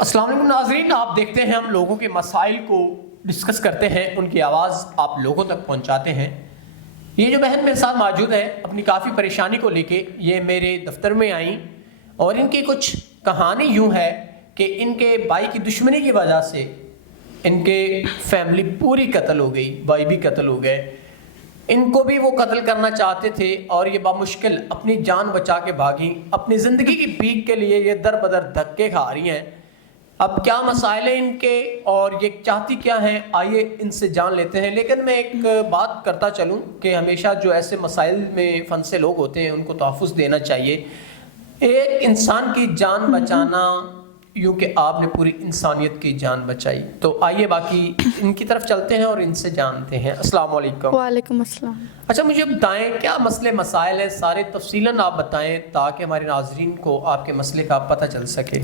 السلام علیکم ناظرین، آپ دیکھتے ہیں ہم لوگوں کے مسائل کو ڈسکس کرتے ہیں، ان کی آواز آپ لوگوں تک پہنچاتے ہیں۔ یہ جو بہن میرے ساتھ موجود ہے اپنی کافی پریشانی کو لے کے یہ میرے دفتر میں آئیں، اور ان کی کچھ کہانی یوں ہے کہ ان کے بھائی کی دشمنی کی وجہ سے ان کے فیملی پوری قتل ہو گئی، بھائی بھی قتل ہو گئے، ان کو بھی وہ قتل کرنا چاہتے تھے اور یہ بامشکل اپنی جان بچا کے بھاگیں، اپنی زندگی کی بھیک کے لیے یہ در بدر دھکے کھا رہی ہیں۔ اب کیا مسائل ہیں ان کے اور یہ چاہتی کیا ہیں، آئیے ان سے جان لیتے ہیں۔ لیکن میں ایک بات کرتا چلوں کہ ہمیشہ جو ایسے مسائل میں پھنسے لوگ ہوتے ہیں ان کو تحفظ دینا چاہیے۔ ایک انسان کی جان بچانا یوں کہ آپ نے پوری انسانیت کی جان بچائی۔ تو آئیے باقی ان کی طرف چلتے ہیں اور ان سے جانتے ہیں۔ السلام علیکم۔ وعلیکم السلام۔ اچھا مجھے بتائیں کیا مسئلے مسائل ہیں، سارے تفصیلاً آپ بتائیں تاکہ ہمارے ناظرین کو آپ کے مسئلے کا پتہ چل سکے۔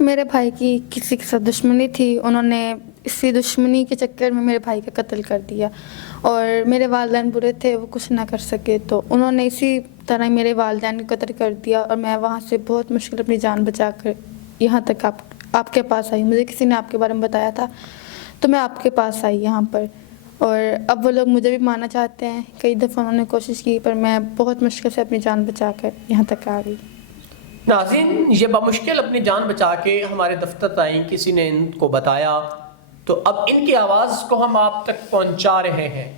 میرے بھائی کی کسی کے ساتھ دشمنی تھی، انہوں نے اسی دشمنی کے چکر میں میرے بھائی کا قتل کر دیا، اور میرے والدین برے تھے، وہ کچھ نہ کر سکے، تو انہوں نے اسی طرح میرے والدین کو قتل کر دیا، اور میں وہاں سے بہت مشکل اپنی جان بچا کر یہاں تک آپ کے پاس آئی۔ مجھے کسی نے آپ کے بارے میں بتایا تھا تو میں آپ کے پاس آئی یہاں پر، اور اب وہ لوگ مجھے بھی مارنا چاہتے ہیں۔ کئی دفعہ انہوں نے کوشش کی پر میں بہت مشکل سے اپنی جان بچا کر یہاں تک آ گئی۔ ناظرین یہ بمشکل اپنی جان بچا کے ہمارے دفتر آئیں، کسی نے ان کو بتایا، تو اب ان کی آواز کو ہم آپ تک پہنچا رہے ہیں۔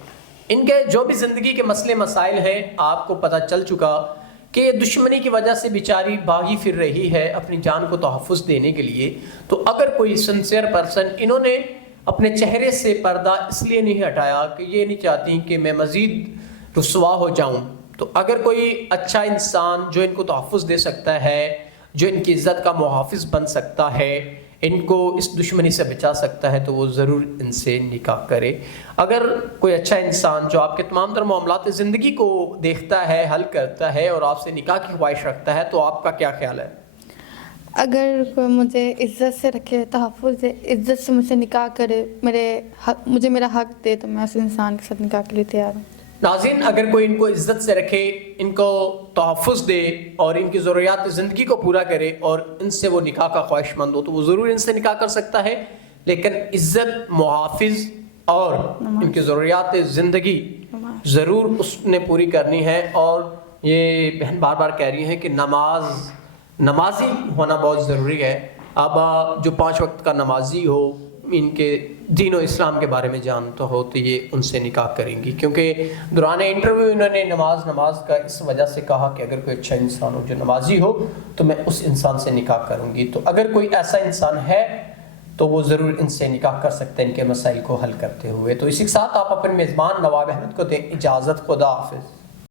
ان کے جو بھی زندگی کے مسئلے مسائل ہیں آپ کو پتہ چل چکا کہ دشمنی کی وجہ سے بیچاری بھاگی پھر رہی ہے اپنی جان کو تحفظ دینے کے لیے۔ تو اگر کوئی سنسیئر پرسن، انہوں نے اپنے چہرے سے پردہ اس لیے نہیں ہٹایا کہ یہ نہیں چاہتی کہ میں مزید رسوا ہو جاؤں، تو اگر کوئی اچھا انسان جو ان کو تحفظ دے سکتا ہے، جو ان کی عزت کا محافظ بن سکتا ہے، ان کو اس دشمنی سے بچا سکتا ہے، تو وہ ضرور ان سے نکاح کرے۔ اگر کوئی اچھا انسان جو آپ کے تمام تر معاملات زندگی کو دیکھتا ہے، حل کرتا ہے اور آپ سے نکاح کی خواہش رکھتا ہے، تو آپ کا کیا خیال ہے؟ اگر کوئی مجھے عزت سے رکھے، تحفظ دے، عزت سے مجھ سے نکاح کرے، مجھے میرا حق دے، تو میں اس انسان کے ساتھ نکاح کے لیے تیار ہوں۔ ناظرین اگر کوئی ان کو عزت سے رکھے، ان کو تحفظ دے اور ان کی ضروریات زندگی کو پورا کرے اور ان سے وہ نکاح کا خواہش مند ہو، تو وہ ضرور ان سے نکاح کر سکتا ہے۔ لیکن عزت، محافظ اور ان کی ضروریات زندگی ضرور اس نے پوری کرنی ہے۔ اور یہ بہن بار بار کہہ رہی ہیں کہ نمازی ہونا بہت ضروری ہے۔ اب جو 5 وقت کا نمازی ہو، ان کے دین و اسلام کے بارے میں جانتا ہو، تو یہ ان سے نکاح کریں گی، کیونکہ دوران انٹرویو انہوں نے نماز کا اس وجہ سے کہا کہ اگر کوئی اچھا انسان ہو جو نمازی ہو تو میں اس انسان سے نکاح کروں گی۔ تو اگر کوئی ایسا انسان ہے تو وہ ضرور ان سے نکاح کر سکتے ہیں ان کے مسائل کو حل کرتے ہوئے۔ تو اسی کے ساتھ آپ اپنے میزبان نواب احمد کو دیں اجازت۔ خدا حافظ۔